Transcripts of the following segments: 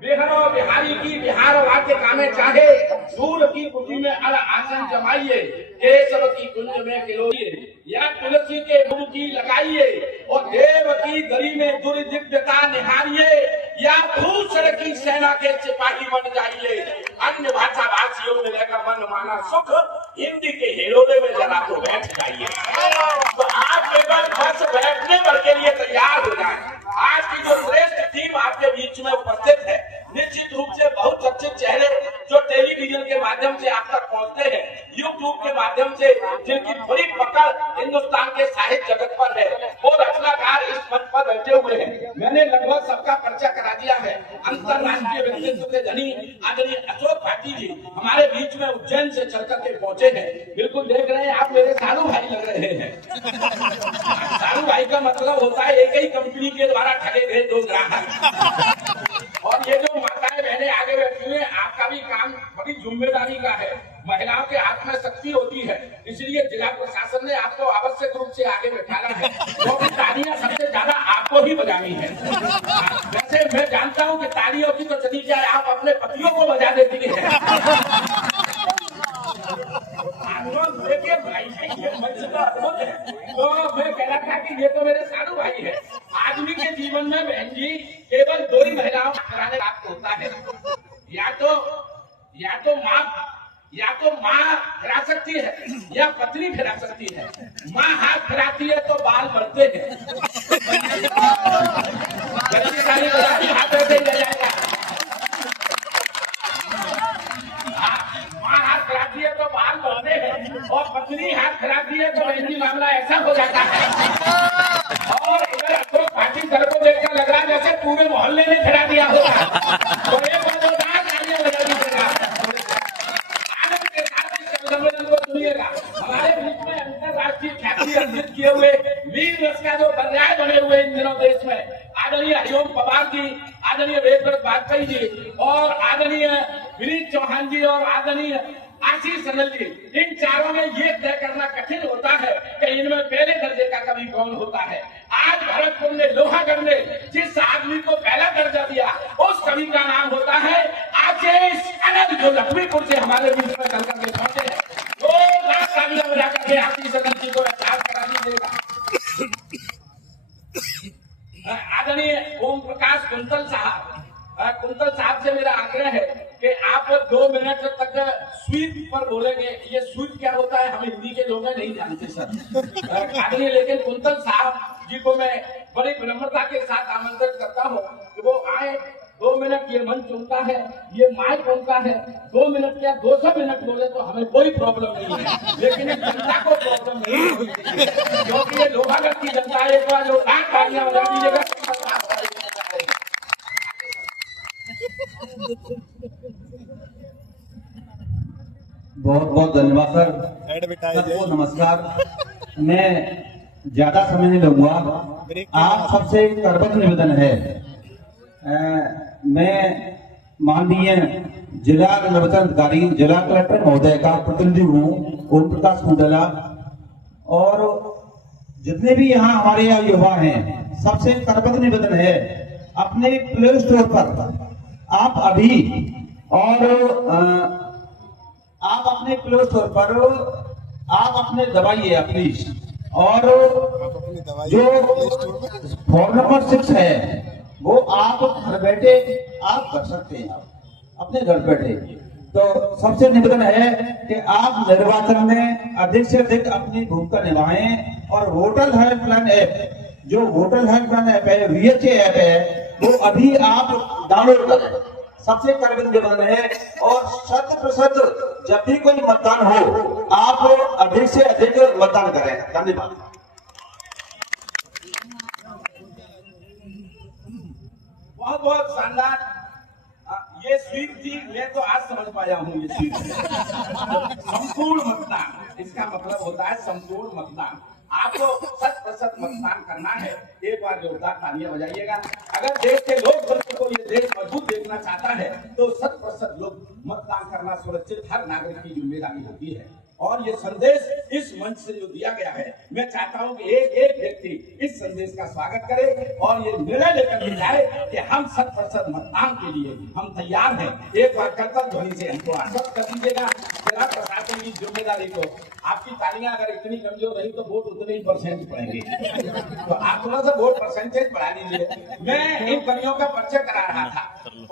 बिहारो बिहारी की बिहार वाक्य कामे चाहे, सूर की कुटी में अल आसन जमाइए, केसव की कुंज में खिलोइए, या तुलसी के मुंह की लगाइए, और देव की गली में दुर्दिव्यता निहारिए, या भूषण की सेना के सिपाही बन जाइए। अन्य भाषा भाषियों में लेकर मन माना सुख, हिंदी के हिलोरे में जरा तो बैठ जाइए। तो आप एक बार बस बैठने भर के लिए तैयार हो जाए। आज की जो श्रेष्ठ टीम आपके बीच में उपस्थित है, निश्चित रूप से बहुत अच्छे चेहरे जो टेलीविजन के माध्यम से आप तक पहुंचते हैं, यूट्यूब के माध्यम से जिनकी बड़ी पकड़ हिंदुस्तान के साहित्य जगत पर है, वो रचनाकार इस मंच पर बैठे हुए हैं। मैंने लगभग सबका परिचय करा दिया है। अंतरराष्ट्रीय व्यक्तित्व के धनी आदरणीय अशोक भाटी जी हमारे बीच में उज्जैन से चल करके पहुंचे हैं। बिल्कुल देख रहे हैं आप, मेरे सालू भाई लग रहे हैं। सालू भाई का मतलब होता है एक ही कंपनी के द्वारा ठगे गए दो ग्राहक। और ये जो माताएं बहनें आगे बैठी हुई हैं, आपका भी काम बड़ी जिम्मेदारी का है। महिलाओं के हाथ में शक्ति होती है, इसलिए जिला प्रशासन ने आपको आवश्यक रूप से आगे बैठाना है, क्योंकि तालियां सबसे ज्यादा आपको ही बजानी है। वैसे मैं जानता हूं कि तालियों की तो चली जाए, आप अपने पतियों को बजा देती है। देखिए भाई, तो मैं कह रहा था कि ये तो मेरे साधु भाई है। आदमी के जीवन में बहन जी केवल दो ही महिलाओं कराने प्राप्त होता है, या तो माँ फिरा सकती है या पत्नी फिरा सकती है। माँ हाथ फिराती है तो बाल बढ़ते हैं। हाथ ऐसे ही रह जाएगा। माँ हाथ फिराती है तो बाल बढ़ते हैं, और पत्नी हाथ फिराती है तो बहनी मामला ऐसा हो जाता है। और इधर अशोक भाटी सर को देखकर लग रहा है जैसे पूरे मोहल्ले ने फिरा दिया होगा। तो एक मजेदार तालियां बजा दीजिएगा। आनंद के साथ इस सम्मेलन को सुनिएगा। हमारे बीच में अंतरराष्ट्रीय ख्याति अर्जित किए हुए वीर रस का जो पर्याय बने हुए इन दिनों देश में, आदरणीय हरिओम पवार जी, आदरणीय वेदव्रत वाजपेयी जी, और आदरणीय विनीत चौहान जी, और आदरणीय आशीष सनल जी, इन चारों में ये तय करना कठिन होता है कि इनमें पहले दर्जे का कवि कौन होता है। आज भरतपुर ने, लोहागढ़ ने जिस आदमी को पहला दर्जा दिया, उस कवि का नाम होता है आशीष सनल, जो लक्ष्मीपुर से हमारे बीच में चल करके पहुंचे हैं। तो तालियां बजा करके आशीष सनल जी को एहसास करा दीजिएगा। आदरणीय ओम प्रकाश कुंतल साहब से मेरा आग्रह है कि आप 2 मिनट तक स्वीप पर बोलेंगे। ये स्वीप क्या होता है हम हिंदी के लोग नहीं जानते सर। आदरणीय लेकिन कुंतल साहब जी को मैं बड़ी विनम्रता के साथ आमंत्रित करता हूँ कि वो आए। 2 मिनट ये मंच उनका है, ये माइक उनका है। 2 मिनट क्या 200 मिनट बोले तो हमें कोई प्रॉब्लम नहीं है, लेकिन जनता को प्रॉब्लम नहीं होगी, क्योंकि ये लोहागढ़ की जनता है। एक बार जो तालियां बजा दीजिएगा। बहुत बहुत धन्यवाद सर। सबको नमस्कार। मैं ज्यादा समय नहीं लूंगा। आप सबसे करबद्ध निवेदन है, मैं माननीय जिला निर्वाचन अधिकारी, जिला कलेक्टर महोदय का प्रतिनिधि हूँ, ओम प्रकाश कुंडला, और जितने भी यहाँ हमारे युवा हैं, सबसे करबद्ध निवेदन है, अपने प्ले स्टोर पर आप अभी, और आप अपने प्ले स्टोर पर आप अपने दबाइए प्लीज, और जो फोन नंबर 6 है वो आप घर बैठे आप कर सकते हैं, आप अपने घर बैठे। तो सबसे निवेदन है कि आप निर्वाचन में अधिक से अधिक अपनी भूमिका निभाएं, और वोटर हेल्पलाइन ऐप, जो वोटर हेल्पलाइन ऐप है, VHA ऐप है, वो अभी आप डाउनलोड करें। सबसे करबद्ध निवेदन है, और 100% जब भी कोई मतदान हो आप अधिक से अधिक मतदान करें। धन्यवाद। बहुत बहुत शानदार। ये स्वीप थी, मैं तो आज समझ पाया हूँ ये स्वीप संपूर्ण मतदान, इसका मतलब होता है संपूर्ण मतदान। आपको 100% मतदान करना है। एक बार जोरदार तालियां बजाइएगा। अगर देश के लोकतंत्र को ये देश मजबूत देखना चाहता है तो 100% लोग मतदान करना सुनिश्चित हर नागरिक की जिम्मेदारी होती है। और ये संदेश इस मंच से जो दिया गया है, मैं चाहता हूं कि एक एक व्यक्ति इस संदेश का स्वागत करे और ये निर्णय लेकर के जाए कि हम 100% मतदान के लिए हम तैयार हैं। एक बार कर्तव्य ध्वनि से हमको आश्वस्त कर दीजिएगा। जिला प्रशासन की जिम्मेदारी को, आपकी तालियां अगर इतनी कमजोर रही तो वोट उतने ही परसेंट पड़ेंगे, तो आप थोड़ा सा वोट परसेंटेज बढ़ा लीजिए। मैं इन कमियों का परिचय करा रहा था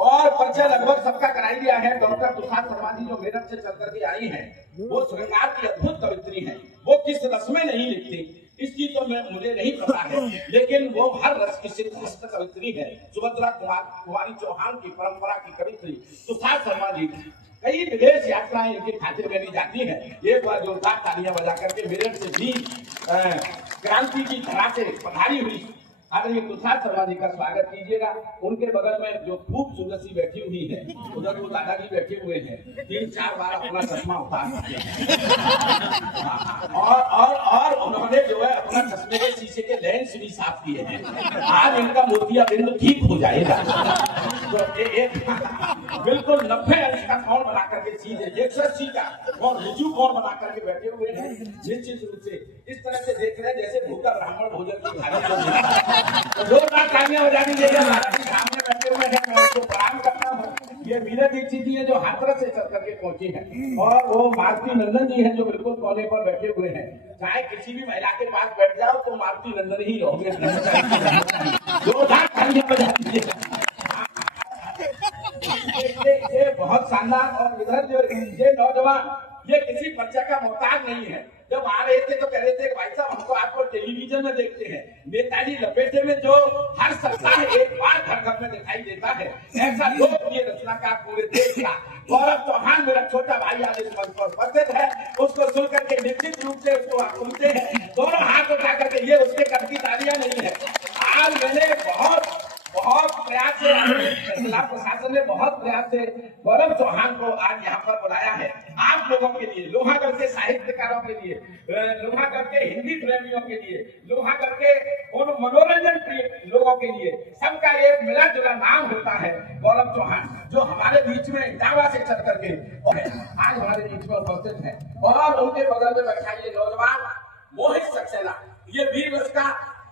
और परिचय लगभग सबका कराई दिया है। डॉक्टर तुषार शर्मा जी जो मेरठ से चल करके आई है, वो श्रृंगार की अद्भुत कवित्री है। वो किस रस में नहीं लिखती इसकी तो मुझे नहीं पता है, लेकिन वो हर रस की सिद्ध कवित्री है। सुभद्रा कुमारी चौहान की परंपरा की कवित्री तुषार शर्मा जी कई विदेश यात्राएं इनकी खातिर में ली जाती है। एक बार जोरदार तालियां बजा करके मेरठ से भी क्रांति की धरा से पधारी हुई आदरणीय तुषार शर्मा जी का स्वागत कीजिएगा। उनके बगल में जो खूब सुंदर बैठी हुई है, उधर वो दादाजी बैठे हुए हैं, 3-4 बार अपना चश्मा उतार और उन्होंने जो है अपना चश्मे के शीशे के लेंस भी साफ किए हैं। आज इनका मोतियाबिंद ठीक हो जाएगा। तो एक बिल्कुल 90 अंश का कौन बना करके चीज है, 180 का और रुजू कौन बना करके बैठे हुए हैं। निश्चित रूप से इस तरह से देख रहे हैं जैसे भूखा ब्राह्मण भोजन की थाली। तो जोरदार तालियां बजा दीजिएगा। सामने बैठे हुए हैं, मैं उनको प्रणाम करता हूँ। ये मीरा दीक्षित जी है जो हाथरस से चल करके पहुंची है, और वो मारुति नंदन जी है जो बिल्कुल कोने पर बैठे हुए हैं। चाहे किसी भी महिला के पास बैठ जाओ तो मारुति नंदन ही रहोगे। जोरदार तालियां बजा दीजिएगा। ये बहुत शानदार। और इधर जो ये नौजवान, ये किसी परिचय का मोहताज नहीं है। जब आ रहे थे तो कह रहे थे भाई साहब हमको आपको टेलीविजन में देखते हैं, नेताजी लपेटे में जो हर सप्ताह एक बार घर घर में दिखाई देता है, ऐसा लोकप्रिय रचनाकार पूरे देश का गौरव चौहान मेरा छोटा भाई आज इस मंच पर उपस्थित है। उसको सुन करके निश्चित रूप से उसको आप सुनते हैं, दोनों हाथ उठा करके। ये उसके कद की तालियां नहीं है। आज मैंने बहुत प्रयास से, जिला प्रशासन ने बहुत प्रयास से गौरव चौहान को आज यहाँ पर बुलाया है। आप लोगों के लिए, लोहागढ़ के साहित्यकारों के लिए, लोहागढ़ के हिंदी प्रेमियों के लिए, लोहागढ़ के उन मनोरंजन प्रिय लोगों के लिए, सबका एक मिला जुला नाम होता है गौरव चौहान, जो हमारे बीच में इटावा से चल करके आज हमारे बीच में उपस्थित है। और उनके बगल में बैठा ये नौजवान मोहित सक्सेना, ये वीर रस का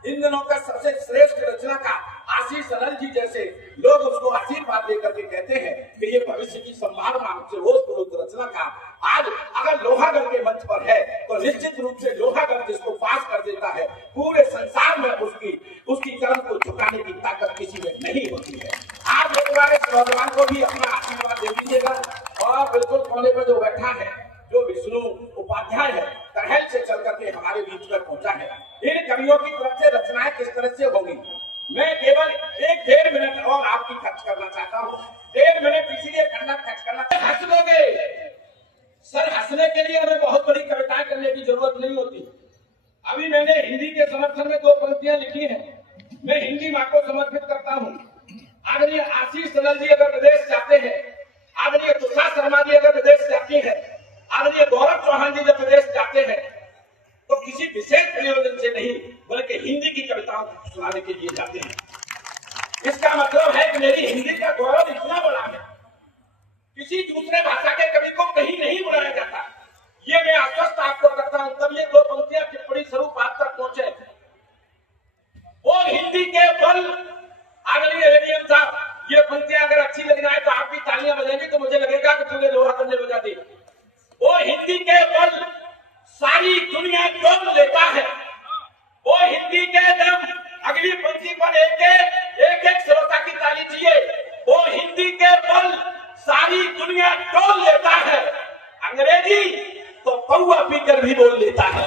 इन दिनों का सबसे श्रेष्ठ रचनाकार आशीष अनल जी जैसे लोग उसको आशीर्वाद देकर के कहते हैं कि ये भविष्य की संभावना से रोज पुरुष रचनाकार आज अगर लोहागढ़ के मंच पर है तो निश्चित रूप से लोहागढ़ जिसको पास कर देता है, पूरे संसार में उसकी कलम को झुकाने की ताकत किसी में नहीं होती है। आप लोग हमारे नौजवान को भी अपना आशीर्वाद दे दीजिएगा। और बिल्कुल कोने पर जो बैठा है, जो विष्णु उपाध्याय है, करहल से चल करके हमारे बीच में पहुंचा है। इन कवियों की तरफ से रचनाएं किस तरह से होगी, मैं केवल 1-1.5 मिनट और आपकी खर्च करना चाहता हूँ। 1.5 मिनट इसीलिए खर्च करना। हंस लोगे सर, हंसने के लिए हमें बहुत बड़ी कविताएं करने की जरूरत नहीं होती। अभी मैंने हिंदी के समर्थन में 2 पंक्तियां लिखी हैं। मैं हिंदी माँ को समर्पित करता हूँ। आदरणीय आशीष अनल जी अगर विदेश जाते हैं, आदरणीय तुषार शर्मा जी अगर विदेश जाती है, आदरणीय गौरव चौहान जी जब विदेश जाते हैं तो किसी विशेष प्रयोजन से नहीं, बल्कि हिंदी की कविताओं को सुनाने के लिए जाते हैं। इसका मतलब है कि मेरी हिंदी का गौरव इतना बड़ा है, किसी दूसरे भाषा के कवि को कहीं नहीं बुलाया जाता। ये मैं आश्वस्त आपको करता हूं। तब ये 2 पंक्तियां टिप्पणी स्वरूप आप तक पहुंचे। वो हिंदी के बल, आदरणीय एडीएम साहब, ये पंक्तियां अगर अच्छी लग जाए तो आप भी तालियां बजाएंगे तो मुझे लगेगा कि पूरे लोहागढ़ ने बजा दी। वो हिंदी के बल सारी दुनिया डोल लेता है, वो हिंदी के दम। अगली पंक्ति पर एक श्रोता की ताली चाहिए। वो हिंदी के बल सारी दुनिया डोल लेता है, अंग्रेजी तो पौआ पीकर भी बोल लेता है।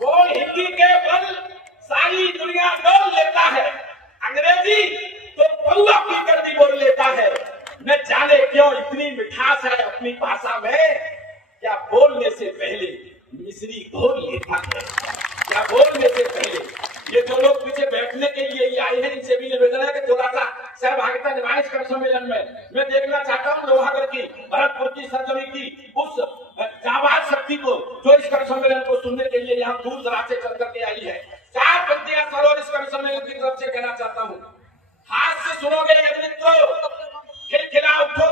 वो हिंदी के बल सारी दुनिया डोल लेता है, अंग्रेजी तो पौआ पीकर भी बोल लेता है। न जाने क्यों इतनी मिठास है अपनी भाषा में, क्या बोलने से पहले मिश्री घोल लेता है, क्या बोलने से पहले। ये जो लोग पीछे बैठने के लिए ही आए हैं, इनसे भी निवेदन है कि थोड़ा सा सहभागिता निभाएं इस कवि सम्मेलन में। मैं देखना चाहता हूँ लोहागढ़ की, भरतपुर की सरजमी की उस जाबाज शक्ति को जो इस कवि सम्मेलन को सुनने के लिए यहाँ दूर दराज से चल करके आई है। 4 पंक्तियां सरोवर इस कवि सम्मेलन की तरफ से कहना चाहता हूँ। हाथ से सुनोगे यदि मित्रों, खिलखिला उठो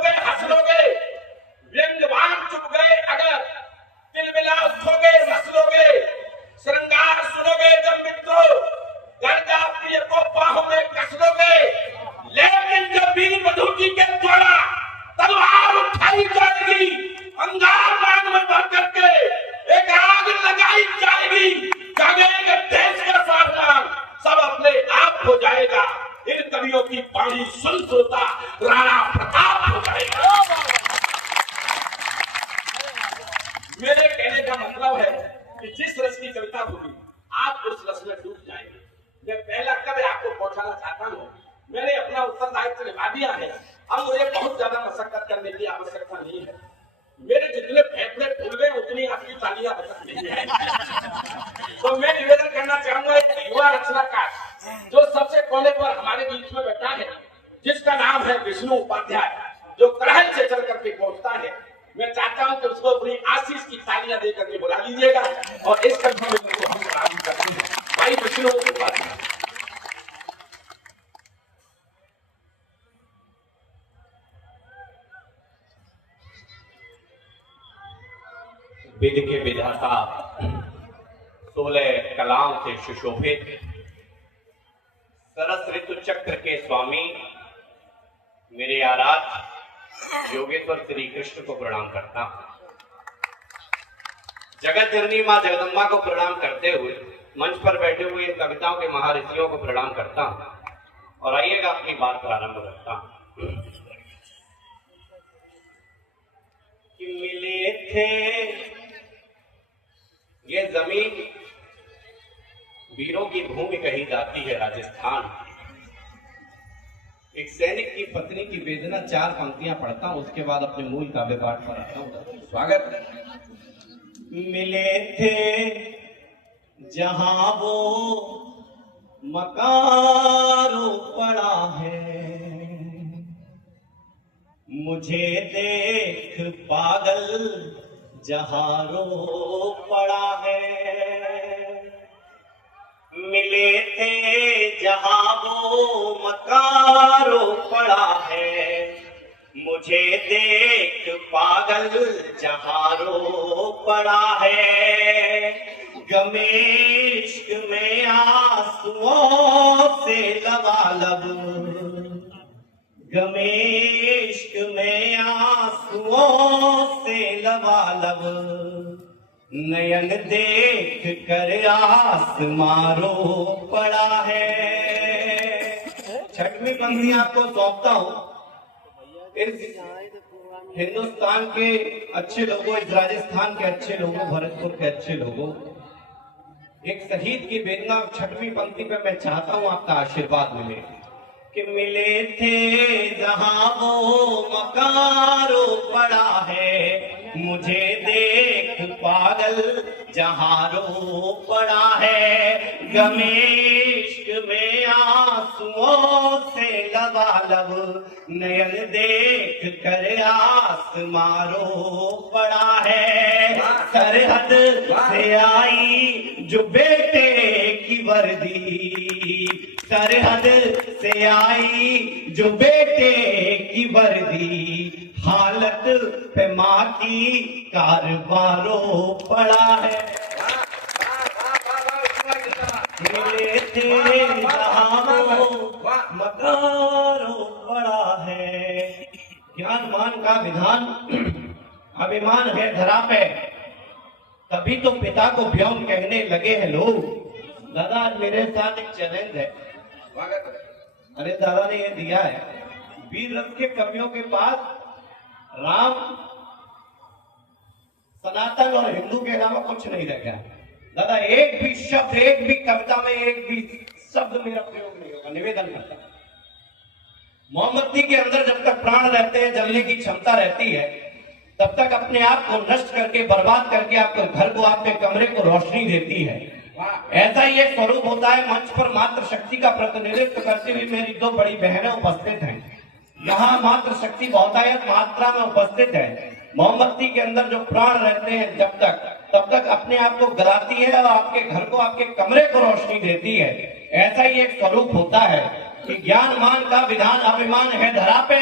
वाणी संतोता राणा प्रताप हो जाएगा। मेरे कहने का मतलब है कि जिस रस की कविता होगी आप उस रस में डूब जाएंगे। मैं पहला कवि आपको पहुंचाना चाहता हूं, मैंने अपना उत्तरदायित्व निभा दिया है, अब मुझे बहुत ज्यादा मशक्कत करने की आवश्यकता नहीं है। मेरे जितने फेफड़े फूल गए उतनी आपकी तालियां बजत नहीं है। तो मैं निवेदन करना चाहूंगा एक युवा रचनाकार जो सबसे कोने पर हमारे बीच में बैठा है, जिसका नाम है विष्णु उपाध्याय, जो करहल से चल करके पहुंचता है। मैं चाहता हूं कि उसको अपनी आशीष की तालियां देकर के बुला लीजिएगा और इस कविता में हम प्रारंभ करते हैं। भाई विष्णु उपाध्याय। वेद के विधाता 16 कलाओं से सुशोभित सरस ऋतु चक्र के स्वामी मेरे आराध्य योगेश्वर श्री कृष्ण को प्रणाम करता हूं। जगत जननी मां जगदम्बा को प्रणाम करते हुए मंच पर बैठे हुए इन कविताओं के महाऋषियों को प्रणाम करता हूं और आइएगा अपनी बात प्रारंभ करता हूं। कि मिले थे ये जमीन वीरों की भूमि कही जाती है राजस्थान। एक सैनिक की पत्नी की वेदना 4 पंक्तियां पढ़ता हूं, उसके बाद अपने मूल काव्य पाठ पर आता हूं। स्वागत है। मिले थे जहां वो मकारो पड़ा है, मुझे देख पागल जहां रो पड़ा है। मिले थे जहां वो मकारो पड़ा है, मुझे देख पागल जहां रो पड़ा है। गमे इश्क में आंसुओं से लबालब, गमे इश्क में आंसुओं से लबालब, नयन देख कर आसमां रो पड़ा है। छठवीं पंक्ति आपको सौंपता हूं। इस हिंदुस्तान के अच्छे लोगों, इस राजस्थान के अच्छे लोगों, भरतपुर के अच्छे लोगों, एक शहीद की वेदना 6वीं पंक्ति पे मैं चाहता हूं आपका आशीर्वाद मिले। कि मिले थे जहां वो मकारो पड़ा है, मुझे देख पागल जहां रो पड़ा है। गमे इश्क में आंसुओं से लबालब, नयन देख कर आसमां रो पड़ा है। सरहद से आई जो बेटे की वर्दी, सरहद से आई जो बेटे की वर्दी, हालत पे माँ की कारवारो पड़ा है। मिले थे जहां मकारो पड़ा है। ज्ञान मान का विधान अभिमान है धरा पे, तभी तो पिता को व्योम कहने लगे हैं लोग। दादा आज मेरे साथ एक चैलेंज है। अरे दादा ने ये दिया है, वीर रथ के कवियों के पास राम, सनातन और हिंदू के अलावा कुछ नहीं रह गया। दादा एक भी शब्द, एक भी कविता में एक भी शब्द मेरा प्रयोग नहीं होगा। निवेदन करता हूं, मोमबत्ती के अंदर जब तक प्राण रहते हैं, जलने की क्षमता रहती है, तब तक अपने आप को नष्ट करके, बर्बाद करके आपके घर को, आपके कमरे को रोशनी देती है। ऐसा ही एक स्वरूप होता है। मंच पर मात्र शक्ति का प्रतिनिधित्व करती हुई मेरी 2 बड़ी बहनें उपस्थित हैं। यहाँ मात्र शक्ति बहुतायत मात्रा में उपस्थित है। मोमबत्ती के अंदर जो प्राण रहते हैं जब तक, तब तक अपने आप को गलाती है और आपके घर को, आपके कमरे को रोशनी देती है। ऐसा ही एक स्वरूप होता है कि ज्ञान मान का विधान अभिमान है धरा पे,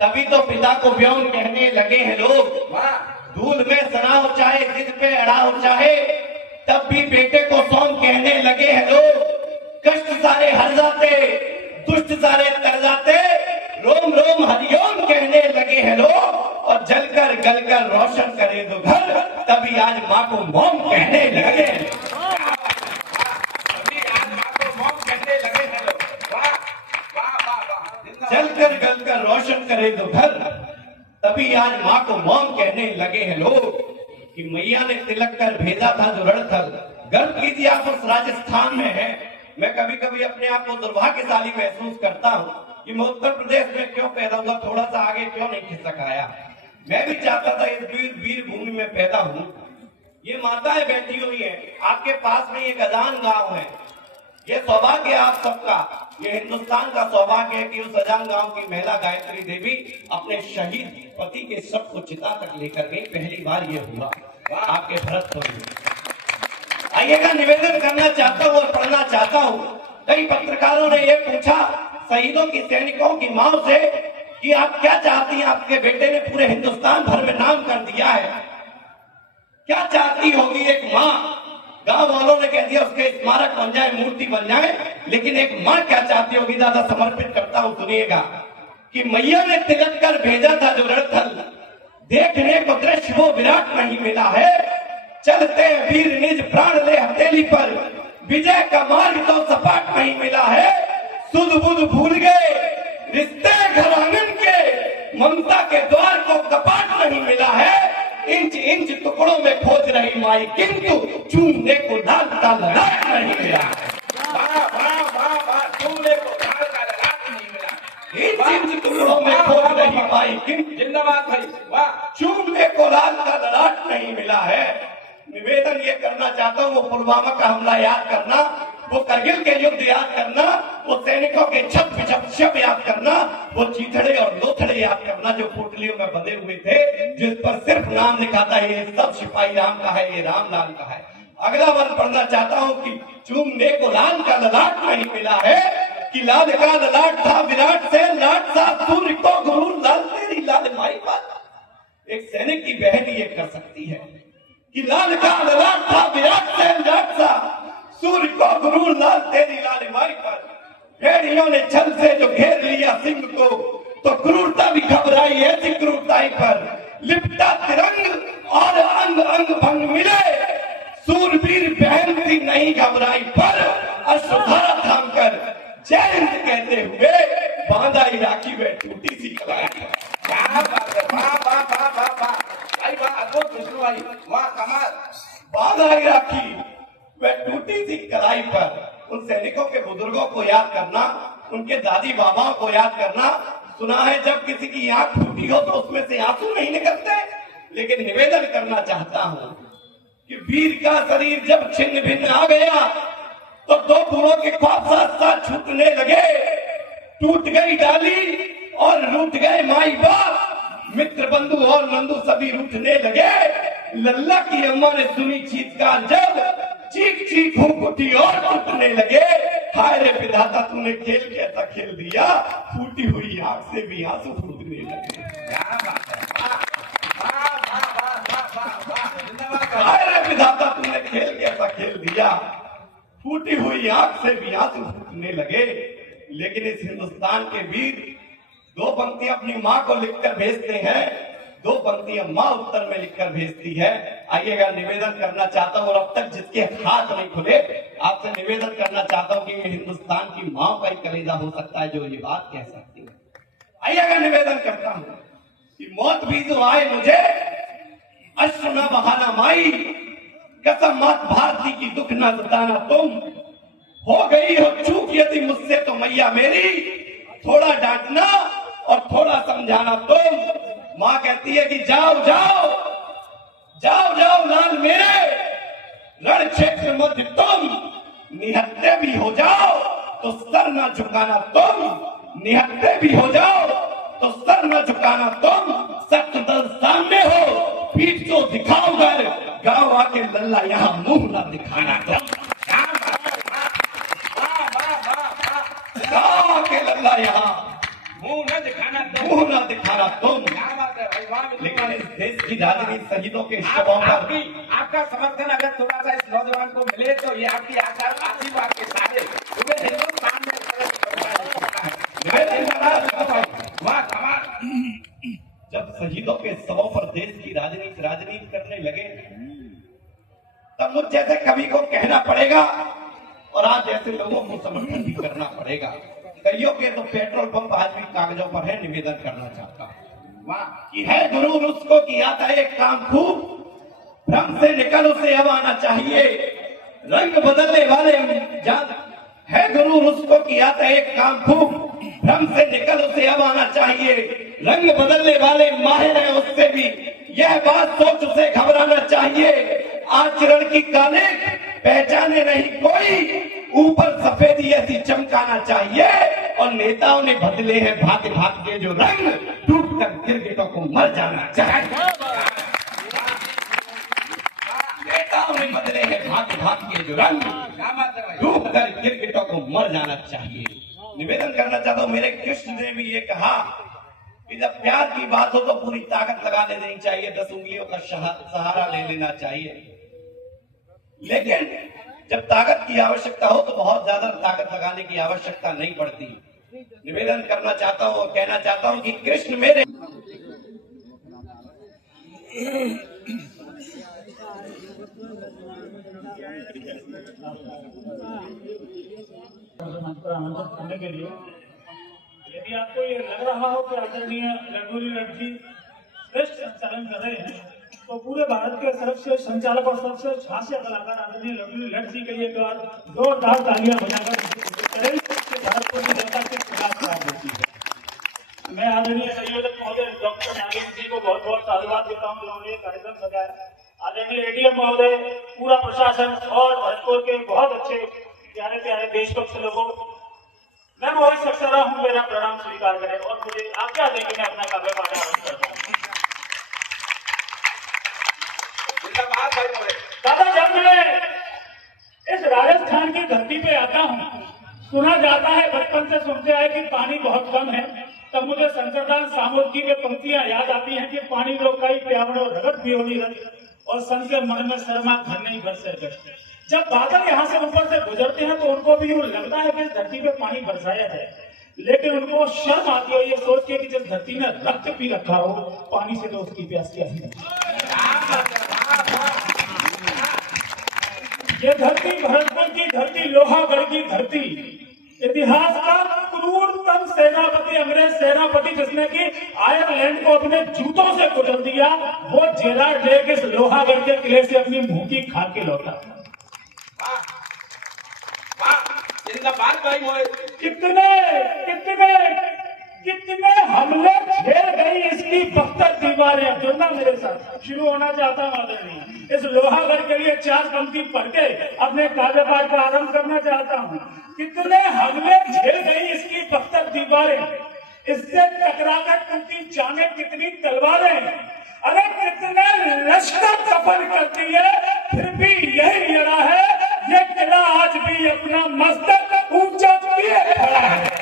तभी तो पिता को व्योम कहने लगे हैं लोग। धूल में सना हो चाहे, जिद पे अड़ा हो चाहे, तब भी बेटे को सौम कहने लगे हैं लोग। कष्ट सारे हर जाते, दुष्ट सारे तर जाते, रोम रोम हरिओम कहने लगे हैं लोग। और जलकर गलकर रोशन करे दो घर, तभी आज माँ को मोम कहने लगे। तभी आज माँ को मोम कहने लगे हैं लोग। वाह वाह वाह वाह। करे उधर, तभी आज माँ को मॉम कहने लगे हैं लोग कि मैया ने तिलक कर भेजा था जो रणथल। गर्व कीजिए आप उस राजस्थान में है। मैं कभी कभी अपने आप को दुर्भाग्यशाली महसूस करता हूँ कि मैं उत्तर प्रदेश में क्यों पैदा हुआ, थोड़ा सा आगे क्यों नहीं खिसक आया। मैं भी चाहता था इस वीर भूमि में पैदा हूँ। ये माताएं बैठी हुई हैं, आपके पास में ये गजान गांव है। ये सौभाग्य आप सबका, ये हिंदुस्तान का सौभाग्य है कि उस अजान गांव की महिला गायत्री देवी अपने शहीद पति के शव को चिता तक लेकर गई। पहली बार ये हुआ आपके भरत को। आइएगा, निवेदन करना चाहता हूँ और पढ़ना चाहता हूँ। कई पत्रकारों ने ये पूछा शहीदों की, सैनिकों की माँ से कि आप क्या चाहती हैं, आपके बेटे ने पूरे हिंदुस्तान भर में नाम कर दिया है, क्या चाहती होगी एक माँ। गांव वालों ने कह दिया उसके स्मारक बन जाए, मूर्ति बन जाए, लेकिन एक माँ क्या चाहती होगी, दादा समर्पित करता हूं सुनिएगा। कि मैया ने तिलक कर भेजा था जो रणथल, देखने को दृश्य वो विराट नहीं मिला है। चलते वीर निज प्राण ले हथेली पर, विजय का मार्ग तो सपाट नहीं मिला है। सुध बुध भूल गए रिश्ते घर आंगन के, ममता के द्वार को कपाट नहीं मिला है। इंच इंच टुकड़ों में खोज रही माई, किंतु चूमने को दाल का ललाट नहीं मिला। चूमने को दाल का ललाट नहीं मिला। इंच इंच टुकड़ों में खोज रही माई, किंतु जिंदाबाद भाई, वाह, चूमने को दाल का ललाट नहीं मिला है। निवेदन ये करना चाहता हूँ, वो पुलवामा का हमला याद करना, वो करगिल के युद्ध याद करना, वो सैनिकों के छप शब याद करना, वो चीथड़े और लोथड़े याद करना जो पोटलियों में बंधे हुए थे, जिस पर सिर्फ नाम लिखा था ये सब सिपाही राम का है, ये रामलाल का है। अगला वर्ग पढ़ना चाहता हूँ कि चूमने को लाल का ललाट नहीं मिला है, कि लाल का ललाट था विराट से लाट सा, सूर्य को गुरूर लाल तेरी लाल माई पर। एक सैनिक की बहन ये कर सकती है कि लाल का ललाट था विराट से लाट सा, सूर्य को गुरूर लाल तेरी लाल माई पर। भेड़ियों ने छल से जो घेर लिया सिंह को, तो क्रूरता भी घबराई ऐसी क्रूरताई पर। लिपटा तिरंग और अंग अंग भंग मिले, सूरवीर बहन थी नहीं घबराई पर। अश्वधारा थाम कर जय हिंद कहते हुए बांधा ही राखी वे टूटी सी कलाई। क्या बात है, वाह वाह वाह वाह वाह भाई, वाह अद्भुत विष्णु भाई, वाह कमाल। बांधा ही राखी वे टूटी सी कलाई पर। उन सैनिकों के बुजुर्गों को याद करना, उनके दादी बाबाओं को याद करना। सुना है जब किसी की आंख फूटी हो तो उसमें से आंसू नहीं निकलते, लेकिन निवेदन करना चाहता हूँ कि वीर का शरीर जब छिन्न भिन्न आ गया तो दो फूलों के ख्वाब साथ साथ छूटने लगे। टूट गई डाली और रूठ गए माई बाप, मित्र बंधु और नंदू सभी रूठने लगे। लल्ला की अम्मा ने सुनी चीत्कार जब, चीख चीख फूंक उठी और टूटने लगे। हाय रे विधाता तूने खेल कैसा खेल दिया, फूटी हुई आंख से भी आंसू फूटने लगे। हाय रे विधाता तूने खेल कैसा खेल दिया, फूटी हुई आंख से भी आंसू फूटने लगे। लेकिन इस हिंदुस्तान के वीर दो पंक्तियां अपनी माँ को लिखकर भेजते हैं, दो पंक्तियां माँ उत्तर में लिखकर भेजती है। आइएगा, निवेदन करना चाहता हूँ, और अब तक जिसके हाथ नहीं खुले आपसे निवेदन करना चाहता हूँ कि ये हिंदुस्तान की माँ का ही कलेजा हो सकता है जो ये बात कह सकती है। आइएगा, निवेदन करता हूँ कि मौत भी जो आए मुझे, अश्रु न बहाना माई, कसम मात भारती की दुख न जताना तुम। हो गई हो चूक यदि मुझसे तो मैया मेरी, थोड़ा डांटना और थोड़ा समझाना तुम। माँ कहती है कि जाओ जाओ जाओ जाओ लाल मेरे, रण क्षेत्र मध्य तुम, निहत्ते भी हो जाओ तो सर न झुकाना तुम, निहत्ते भी हो जाओ तो सर न झुकाना तुम। सख्त दल सामने हो, पीठ तो दिखाओ घर, गाँव आके लल्ला यहाँ मुंह न दिखाना तुम। गाँव आके लल्ला यहाँ मुंह न दिखाना तुम, मुंह न दिखाना तुम। क्या बात है भाई, वाह। लेकिन इस देश की राजनीति शहीदों के शवों पर आपका समर्थन अगर थोड़ा सा इस नौजवान को मिले तो ये आपकी आशीर्वाद के साथ तुम्हें हिंदुस्तान में वाह कमाल। जब शहीदों के शवों पर देश की राजनीति करने लगे, तब मुझ जैसे कवि को कहना पड़ेगा और आप जैसे लोगों को समर्थन भी करना पड़ेगा कईयों के तो पेट्रोल पंप आज भी कागजों पर है। निवेदन करना चाहता हूँ वाह कि है गुरूर उसको किया था एक काम खूब, भ्रम से निकल उसे अब आना चाहिए, रंग बदलने वाले जान है गुरूर उसको किया था एक काम खूब, भ्रम से निकल उसे अब आना चाहिए, रंग बदलने वाले माहिर है उससे भी यह बात सोच उसे घबराना चाहिए, आचरण की काले पहचाने नहीं कोई, ऊपर सफेदी ऐसी चमकाना चाहिए, और नेताओं ने बदले हैं भांति भांति के जो रंग, टूट कर गिरगिटों को मर जाना चाहिए। नेताओं ने बदले हैं भांति भांति के जो रंग, क्या बात है भाई। डूब कर गिरगिटों को मर जाना चाहिए। निवेदन करना चाहता हूँ, मेरे कृष्ण ने भी ये कहा कि जब प्यार की बात हो तो पूरी ताकत लगा देनी चाहिए, 10 उंगलियों का सहारा ले लेना चाहिए, लेकिन जब ताकत की आवश्यकता हो तो बहुत ज्यादा ताकत लगाने की आवश्यकता नहीं पड़ती। निवेदन करना चाहता हूँ और कहना चाहता हूँ कि कृष्ण मेरे आमंत्रित करने के लिए, यदि आपको ये लग रहा हो कि आदरणीय लंगोली लड़की श्रेष्ठ संचालन कर रहे हैं, तो पूरे भारत के सर्वश्रेष्ठ संचालक और सर्वश्रेष्ठ हास्य कलाकार आदरणीय लंगोली लड़की के लिए एक बार जोरदार तालियां बजाकर करें कि भारत को भी जनता के खिलाफ जवाब देती है। मैं आदरणीय संयोजक महोदय डॉक्टर नागेंद्र जी को बहुत बहुत साधुवाद देता हूँ जिन्होंने कार्यक्रम सजाया। आदरणीय एडीएम महोदय, पूरा प्रशासन और भरतपुर के बहुत अच्छे प्यारे प्यारे देशभक्त लोगों, मैं मोहित सक्सेना हूँ, मेरा प्रणाम स्वीकार करें और मुझे आज्ञा दें कि मैं अपना काव्य पाठ आरंभ करता हूँ। जिंदाबाद भाई बोले। दादा, जब मैं इस राजस्थान की धरती पे आता हूँ, सुना जाता है, बचपन से सुनते आए कि पानी बहुत कम है, तब मुझे शंकरदास सामोद की पंक्तियां याद आती हैं कि पानी रोकाई प्यावड़ो रगत भी होनी रही, और संत के मन में शर्मा घर नहीं बरसे गए। जब बादल यहाँ से ऊपर से गुजरते हैं तो उनको भी यूं लगता है कि इस धरती पे पानी बरसाया जाए, लेकिन उनको शर्म आती है ये सोच के कि जिस धरती ने रक्त पी रखा हो, पानी से तो उसकी प्यास क्या ही नहीं। ये धरती भरतपुर की धरती, लोहागढ़ की धरती, इतिहास का क्रूरतम सेनापति, अंग्रेज सेनापति जिसने कि आयरलैंड को अपने जूतों से कुचल दिया, वो जेरार्ड लेक इस लोहागढ़ के किले से अपनी मुंह की खा के लौटा। जिंदाबाद भाई बोले। कितने कितने कितने हमले झेल गई इसकी बख्तर दीवारें। जुड़ना मेरे साथ, शुरू होना चाहता हूँ आदरणीय, इस लोहागढ़ के लिए 4 पंक्ति पढ़ के अपने काव्य पाठ का आरंभ करना चाहता हूँ। कितने हमले झेल गई इसकी बख्तर दीवारें, इससे टकराकर टूटी जाने कितनी तलवारें, अरे कितने लश्कर सफर करती है, फिर भी यही लड़ा है, ये किला आज भी अपना मस्तक ऊंचा किए खड़ा है।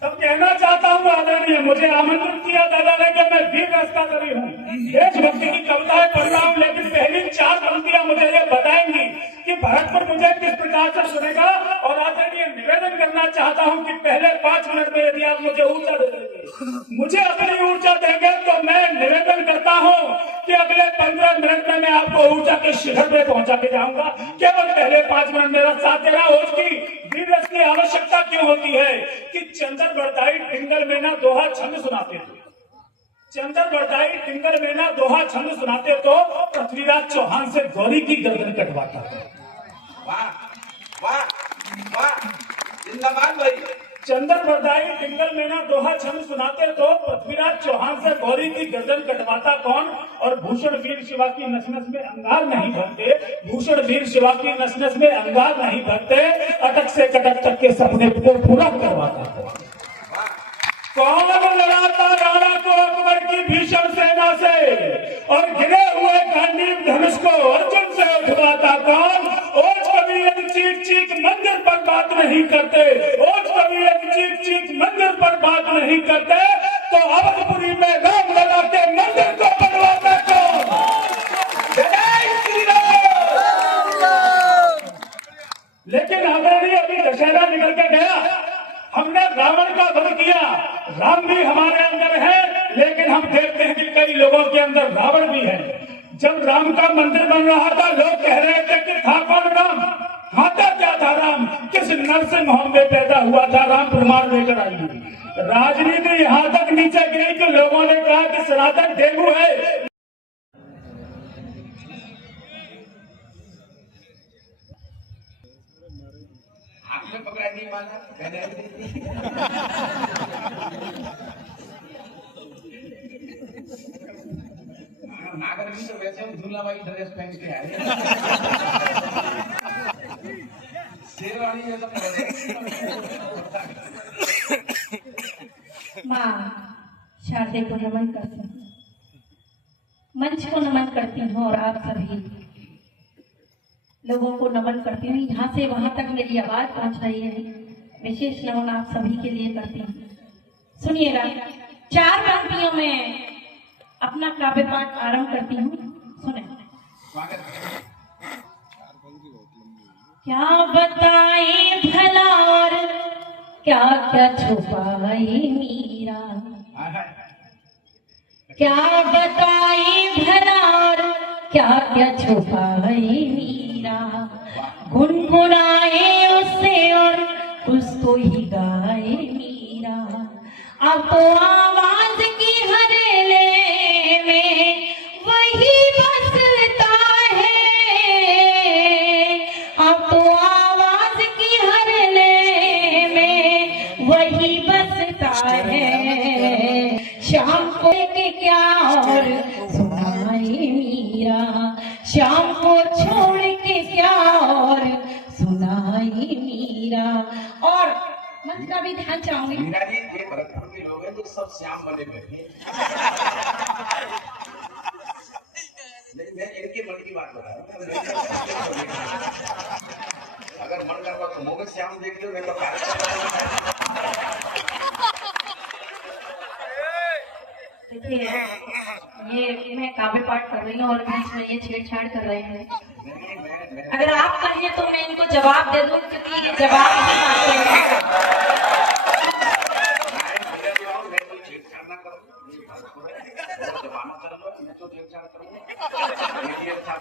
तब कहना चाहता हूँ आदरणीय, मुझे आमंत्रित किया दादा ने कि मैं वीर रस्ता करी हूँ, देशभक्ति की कविताएं पढ़ रहा हूँ, लेकिन पहली 4 पंक्तियां मुझे ये बताएंगी कि भरतपुर मुझे किस प्रकार से सुनेगा। और आदरणीय, निवेदन करना चाहता हूँ कि पहले 5 मिनट में यदि आप मुझे ऊर्जा दे देंगे, मुझे अपनी ऊर्जा देंगे, तो मैं निवेदन करता हूँ कि अगले 15 मिनट में मैं आपको ऊर्जा के शिखर पे पहुंचा के जाऊंगा। केवल पहले 5 मिनट मेरा साथ देना। उसकी वीर रस की आवश्यकता क्यों होती है कि चंद्र बरदाई टिंगर में ना दोहा छंद सुनाते थे, चंद्र बरदाई टिंगर में ना दोहा छंद सुनाते तो पृथ्वीराज चौहान से गौरी की गर्दन कटवाता। वाह वाह वाह, जिंदाबाद भाई। चंद्र बरदाई टिंगर में ना दोहा छंद सुनाते तो पृथ्वीराज चौहान से गौरी की गर्दन कटवाता कौन। और भूषण वीर शिवा की नस नस में अंगार नहीं भरते, भूषण वीर शिवा की नस नस में अंगार नहीं भरते, अटक से कटक तक के सपने को पूरा करवाता कौन लड़ाता राणा को अकबर की भीषण सेना से, और गिरे हुए गांडीव धनुष को अर्जुन से उठवाता कौन। ओज कबीर चीख चीख मंदिर पर बात नहीं करते, ओज कबीर चीख चीख मंदिर पर बात नहीं करते, तो अवधपुरी में राम लगा के मंदिर को बनवाता कौन। लेकिन आदरणीय, अभी दशहरा निकल के गया, हमने रावण का वध किया, राम भी हमारे अंदर है, लेकिन हम देखते हैं कि कई लोगों के अंदर रावण भी है। जब राम का मंदिर बन रहा था लोग कह रहे थे कि था कौन राम, खाता क्या था राम, किस नर से मोहम्मद पैदा हुआ था राम, प्रमाण लेकर आइए। राजनीति यहाँ तक नीचे गई कि लोगों ने कहा कि सनातन डेंगू है। आपने पकड़ा नहीं माना, मैंने नागर भी तो वैसे हम धुलाबाई ड्रेस पहन के आए, शेरवानी जैसा माँ शारदे को नमन करती हूँ, मंच को नमन करती हूँ और आप सभी लोगों को नमन करती हूँ। यहाँ से वहां तक मेरी आवाज पहुंच रही है, विशेष नमन आप सभी के लिए करती हूँ। सुनिएगा, 4 पंक्तियों में अपना काव्य पाठ आरंभ करती हूँ, सुने। क्या बताए भला और क्या क्या छुपाए मीरा, क्या बताए भला और क्या क्या छुपाए मीरा, गुनगुनाए उससे और उसको ही गाए मीरा। अब तो आवाज की हरेले में वही बसता है, अब तो आवाज की हरेले में वही बसता है। शाम को के क्या और सुनाए मीरा, शाम को छोड़ के क्या और सुनाए मीरा। और मंच का भी ध्यान चाहूंगी। मीरा जी, ये भरतपुर के लोग हैं जो सब श्याम बने बैठे। नहीं, मैं इनके मन की बात बता रहा हूँ। अगर मन करता तो मुझे श्याम देख लो, मैं तो देखिए, ये मैं काव्य पाठ कर रही हूँ और बीच में ये छेड़छाड़ कर रहे हैं। अगर आप कहिए तो मैं इनको जवाब दे दूं, क्योंकि ये जवाब नहीं मानते हैं।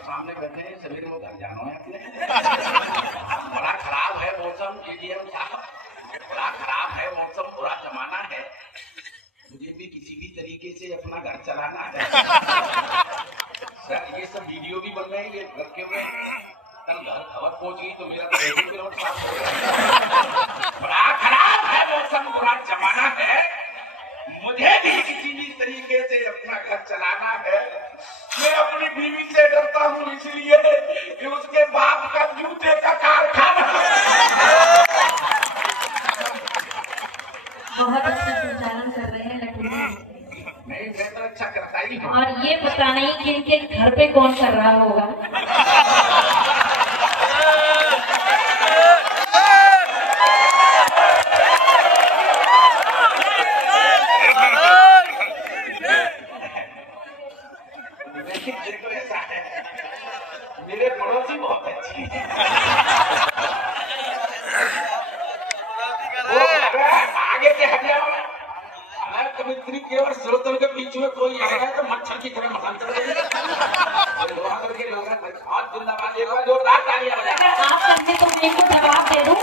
सामने बैठे हैं, सभी लोग घर जाना है अपने। बड़ा खराब है मौसम, एडीएम साहब, बड़ा खराब है मौसम, बुरा जमाना है, मुझे भी किसी भी तरीके से अपना घर चलाना है। सर, ये सब वीडियो भी बन रहे हैं, ये घर के में कल घर खबर पहुंच गई तो मेरा तो साफ हो गया। बड़ा खराब है मौसम, बुरा जमाना है, मुझे भी किसी भी तरीके से अपना घर चलाना है। मैं अपनी बीवी से डरता हूँ इसलिए कि उसके बाप का जूते का कारखाना। बहुत अच्छा संचालन कर रहे हैं लखनऊ। नहीं, मैं तो अच्छा करता ही हूँ। और ये पता नहीं कि इनके घर पे कौन कर रहा होगा। तो ऐसा है, मेरे पड़ोसी बहुत अच्छी है। आगे से हट जाओ, कवित्री केवल श्रोतों के बीच में कोई आएगा तो मच्छर की तरह मसान कर देंगे। के लोग बहुत जिंदाबाद, एक बार जोरदार तालियां बजाएं। आप करने तो मैं इनको जवाब दे दूं।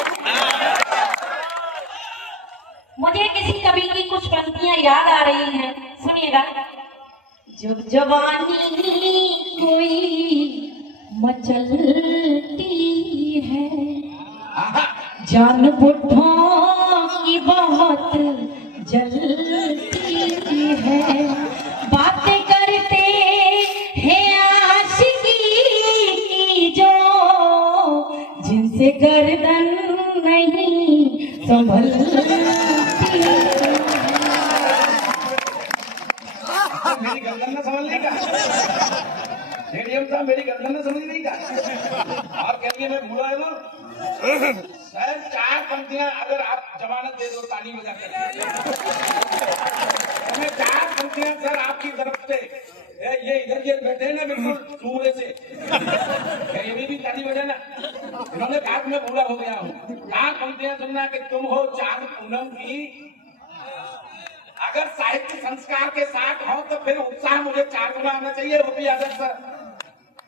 मुझे किसी कवि की कुछ पंक्तियां याद आ रही हैं, सुनिएगा। जब जवानी कोई मचलती है, जान बुढ़ों की बहुत जलती है, बातें करते हैं आशिकी की जो, जिनसे गर्दन नहीं संभलती। मेरी गर्दन न समझने का, रेडियम साहब मेरी गर्दन न समझने का। और कहिए मैं भूला है ना सर, 4 पंक्तियां अगर आप जमानत दे दो ताली बजा कर, मैं 4 पंक्तियां सर आपकी तरफ से, ये इधर ये बैठे ना बिल्कुल चूड़े से, ये भी ताली बजाना। इन्होंने कहा मैं पूरा हो गया हूँ। 4 पंक्तियां सुनना कि तुम हो चांद पूनम की। अगर साहित्य संस्कार के साथ हो तो फिर उत्साह मुझे 4 गुना आना चाहिए। रुपया सर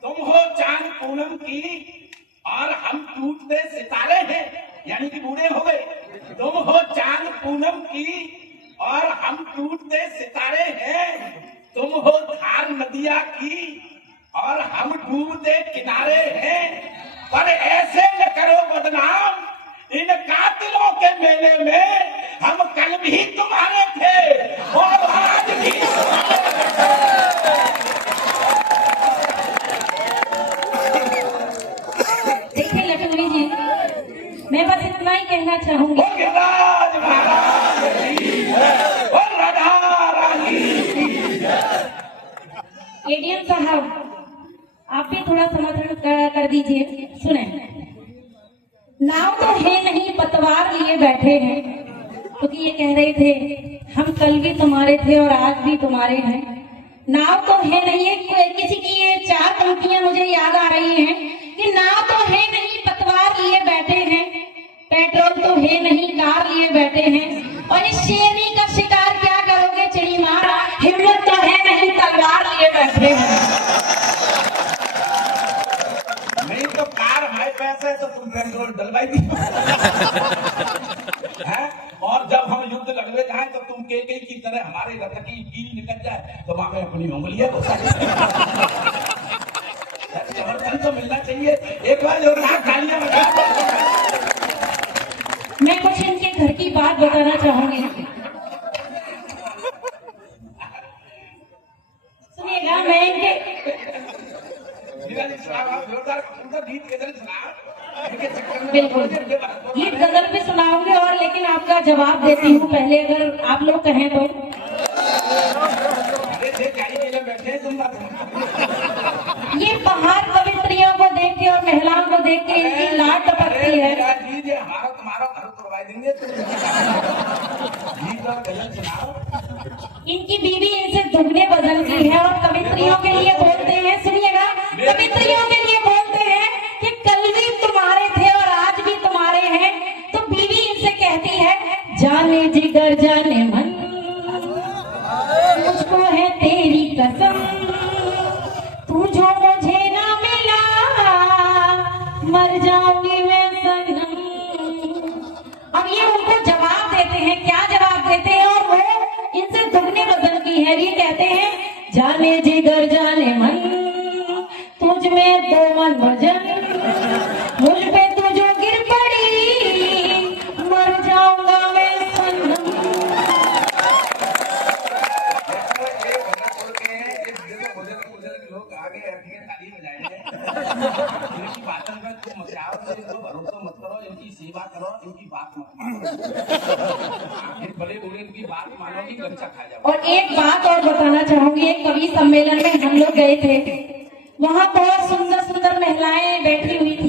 तुम हो चांद पूनम की और हम टूटते सितारे हैं, यानी कि बूढ़े हो गए। तुम हो चांद पूनम की और हम टूटते सितारे हैं, तुम हो धार नदिया की और हम डूबते किनारे हैं। पर ऐसे न करो बदनाम, इन कातिलों के मेले में हम कल भी तुम्हारे थे और आज भी देखिए लक्ष्मी जी, मैं बस इतना ही कहना चाहूंगी। वो गिरिराज महाराज की जय, वो राधा रानी की जय। एडीएम साहब, आप भी थोड़ा समर्थन कर दीजिए। सुने, नाव तो है नहीं, पतवार लिए बैठे हैं, क्योंकि ये कह रहे थे हम कल भी तुम्हारे थे और आज भी तुम्हारे हैं। नाव तो है नहीं, किसी की ये 4 पंक्तियां मुझे याद आ रही हैं कि नाव तो है नहीं, पतवार लिए बैठे हैं, पेट्रोल तो है नहीं, कार लिए बैठे हैं, और इस शेरनी का शिकार क्या करोगे चिड़ी मार, हिम्मत तो है नहीं, तलवार लिए बैठे हैं। नहीं तो कार हमारे पैसे तो तुम पेट्रोल डलवाई दी है? और जब हम युद्ध लड़ने जाए तो तुम केकई की तरह हमारे रथ की कील निकल जाए तो मामे अपनी उंगलियां को समर्थन तो मिलना चाहिए। एक बार जोरदार तालियां बजा। मैं कुछ इनके घर की बात बताना चाहूंगी। सुनिएगा, मैं इनके बिल्कुल गीत गजल भी सुनाऊंगी, और लेकिन आपका जवाब देती हूँ पहले, अगर आप लोग कहें तो। बैठे तुम ये पहाड़ कवित्रियों को देख के और महिलाओं को देख के इनकी लाट टपकती है। हमारा तुम्हारा घर तोड़वा देंगे। गीत और गजल सुनाओ। इनकी बीवी इनसे दुगने बदल की है, और कवित्रियों के लिए बोलते हैं, सुनिएगा, कवित्रियों के लिए बोलते हैं कि कल भी तुम्हारे थे और आज भी तुम्हारे हैं। तो बीवी इनसे कहती है, जाने जिगर जाने मन, मुझको है तेरी कसम, तू जो मुझे ना मिला मर जाऊंगी मैं सनम। अब ये उनको जवाब देते हैं, क्या जवाब देते हैं, और वो इनसे दुगने बदल की है। ये कहते हैं, जाने जिगर जाने मन, तुझ में दो मन भजन, मुझ पे तू जो गिर पड़ी मर जाऊंगा मैं सनम। लोग आगे ताली बजाएंगे। इनकी बातों में तुम मचाओ, इनको भरोसा मत करो, इनकी सेवा करो, इनकी बात मत मानो। बड़े बूढ़े इनकी बात मानोगी गच्चा खा जाओ। और एक बात और बताना चाहूंगी, एक कवि सम्मेलन में हम लोग गए थे, वहाँ बहुत सुंदर सुंदर महिलाएं बैठी हुई थी।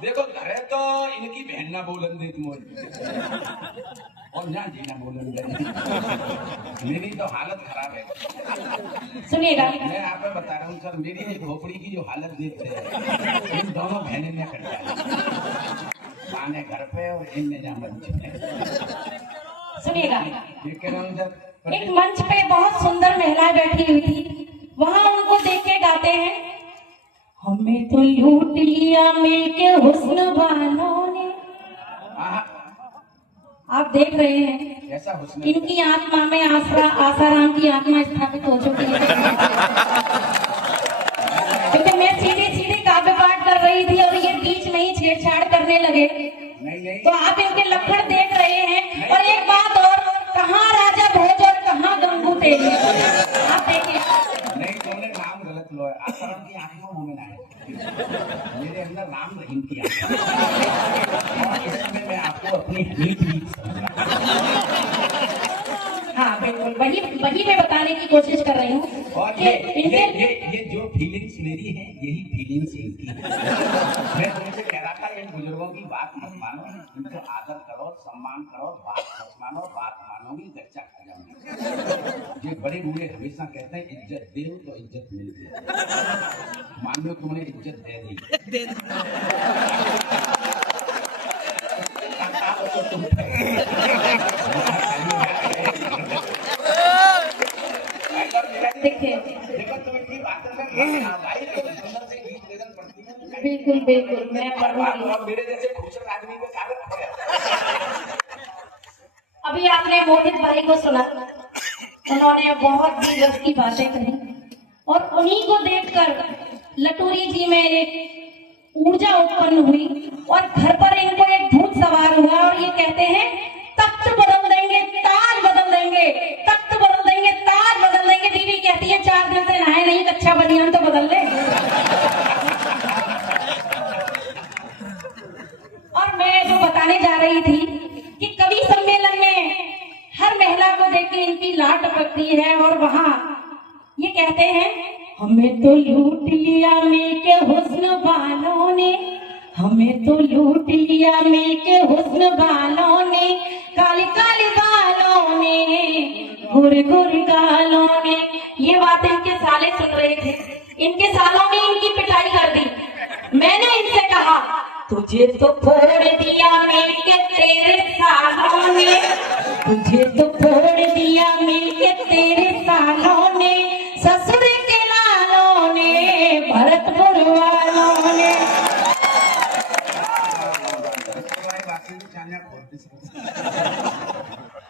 देखो घरे तो इनकी बहन ना बोलन दे तुम, और ना जी ना बोलन दे। मेरी तो हालत खराब है। सुनिएगा, मैं आपको बता रहा हूँ सर, मेरी ये खोपड़ी की जो हालत देखते हैं, इन दोनों बहनें ने कर डाली, माँ ने घर पे और इनने जहाँ मंच पे। सुनिएगा, ये कह रहा हूँ सर, एक मंच पे बहुत सुंदर महिलाएं बैठी हुई थी, वहाँ उनको देख के गाते हैं, हमें तो लूट लिया मिलके हुस्न वालों ने। आप देख रहे हैं ऐसा हुस्न, इनकी आत्मा में आसाराम की आत्मा स्थापित हो चुकी है। क्योंकि मैं सीधे सीधे काव्य पाठ कर रही थी और ये बीच में ही छेड़छाड़ करने लगे, नहीं तो आप इनके लक्षण देख रहे हैं। और एक बात और, कहाँ राजा भोज और कहाँ गंगू तेली, आप देखिए। नहीं, तुमने नाम गलत लो है। आसाराम की आत्मा मुंह में ना है, मेरे अंदर राम रहीम की आत्मा, और इस समय मैं आपको अपनी नीति हाँ बिल्कुल, वही मैं बताने की कोशिश कर रही हूँ। और ये जो फीलिंग्स मेरी है, यही फीलिंग्स इनकी है। मैं तुमसे कह रहा था, इन बुजुर्गों की बात मत मानो, इनको आदर करो, सम्मान करो, बात मत मानो, बात मानोगी गच्चा खा जाओगे। ये बड़े बूढ़े हमेशा कहते हैं, इज्जत दे तो इज्जत मिलती है। मान लो तुमने इज्जत दे दी, देखिए, देखो तुम इनकी बातों में सुंदर से बिल्कुल बिल्कुल मैं पढ़ूंगी। और मेरे जैसे खूबसूरत आदमी को कागज पड़े। अभी आपने मोहित भाई को सुना, उन्होंने बहुत दिलचस्प की बातें कही और उन्हीं को देखकर लटूरी जी में एक ऊर्जा उत्पन्न हुई और घर पर इनको एक भूत सवार हुआ और ये कहते हैं तख्त बदल देंगे, ताज बदल देंगे, तख्त बदल देंगे, ताज बदल देंगे। बीवी कहती है 4 दिन से नहाए नहीं, कच्चा बनियान तो बदल ले। और मैं जो बताने जा रही थी कि कवि सम्मेलन में हर महिला को देख के इनकी लाट टपकती है और वहां ये कहते हैं हमें तो लूट लिया मिलके हुस्न वालों ने, हमें तो लूट लिया मिलके हुस्न वालों ने, काले काले बालों ने, गुर गुर गालों ने। ये बात इनके साले सुन रहे थे, इनके सालों ने इनकी पिटाई कर दी। मैंने इनसे कहा तुझे तो फोड़ दिया मिलके तेरे सालों ने, तुझे तो फोड़ दिया मिलके तेरे सालों ने, ससुर के लालों ने, भरतपुर वालों ने।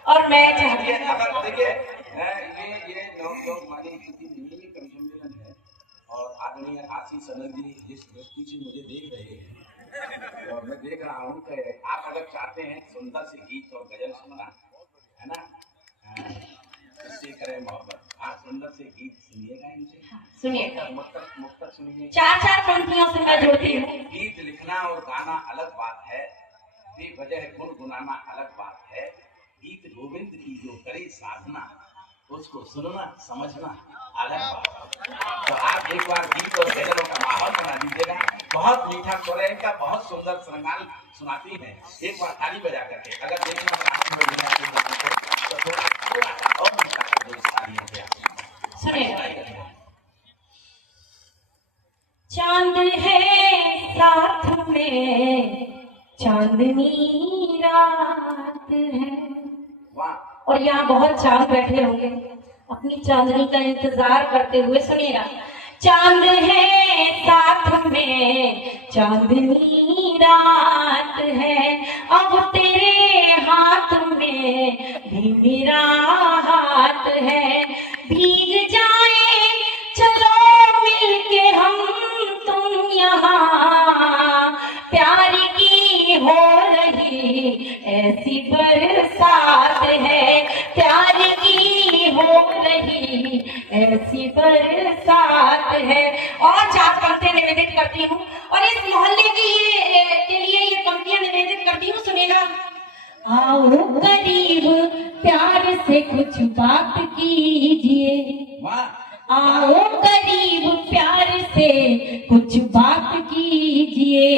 और मैं चाहती हूँ अगर देखिए ये लोग हमारी स्थिति नहीं कमीशन में है और आदरणीय आशीष अनंत जी जिस दृष्टि से मुझे देख रहे हैं और मैं देख रहा हूँ कि आप अगर चाहते हैं सुंदर से गीत और गजल सुनना है ना, इससे करें मोहब्बत, आप सुंदर से गीत सुनिएगा इनसे, सुनिएगा, मुफ्त सुनिए। 4-4 पंक्तियों से मैं जोड़ती हूँ। गीत लिखना और गाना अलग बात है, बेवजह गुनगुनाना अलग बात है, गीत गोविंद की जो करे साधना उसको सुनना समझना अलग बात है। तो आप एक बार गीत और गजलों का माहौल बना दीजिएगा। बहुत मीठा स्वर है इनका, बहुत सुंदर श्रृंगार सुनाती है। एक बार ताली बजा करके अगर देखना चाहते हो तो थोड़ा और मीठा कर दो तालियों से। सुनिए, चांद है साथ में, चांदनी रात है। वाह। और यहाँ बहुत चांद बैठे होंगे अपनी चांदनी का इंतजार करते हुए। सुनिएगा, चांद है साथ में, चांदनी रात है, अब तेरे हाथ में भी मेरा हाथ है, भीग जाए चलो मिलके हम तुम यहाँ, प्यार की हो रही ऐसी बरसात है, प्यार की हो रही ऐसी बरसात है। और 4 पंक्तियां निवेदित करती हूँ और इस मोहल्ले के लिए ये पंक्तियां निवेदित करती हूँ। सुनेगा, आओ करीब प्यार से कुछ बात कीजिए, आओ करीब प्यार से कुछ बात कीजिए,